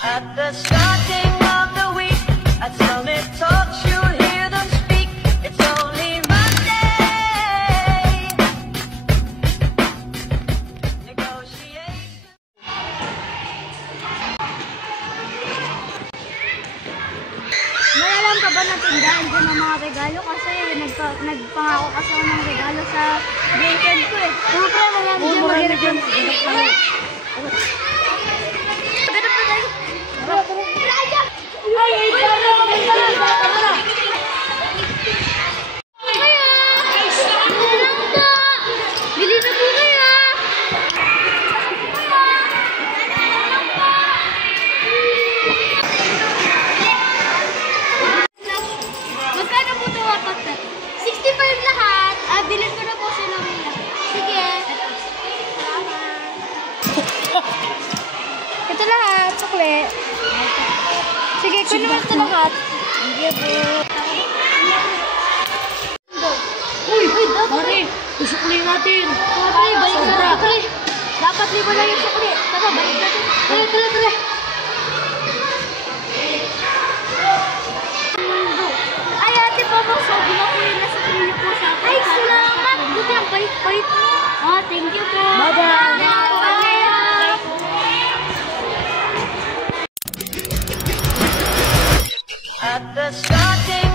At the starting of the week, at Summit Talks, you'll hear them speak. It's only Monday. Negotiate. May alam ka ba na tindahan dyan ng mga regalo? Kasi nagpangako kasi ako ng regalo sa weekend ko eh. Puro pa marami dyan mag-regalo. Ganap na tayo. Ay! Bili na po kayo! Magkano po ito wapat na? 65 lahat. Bilhin ko na po sila muna. Sige. Ito lahat, sukli. Sige, kunin mo ito lahat. Sige po. Uy, Mari, isukli natin. Pare, balik natin, pre. Dapat 5 lang yung sukli. Tara, balik natin. Tara. Ay, ate po, magsobi na po yung nasa pinili po sa akin. Ay, salamat. Buti ang bait-bait. Oh, thank you po. Bye-bye. At the starting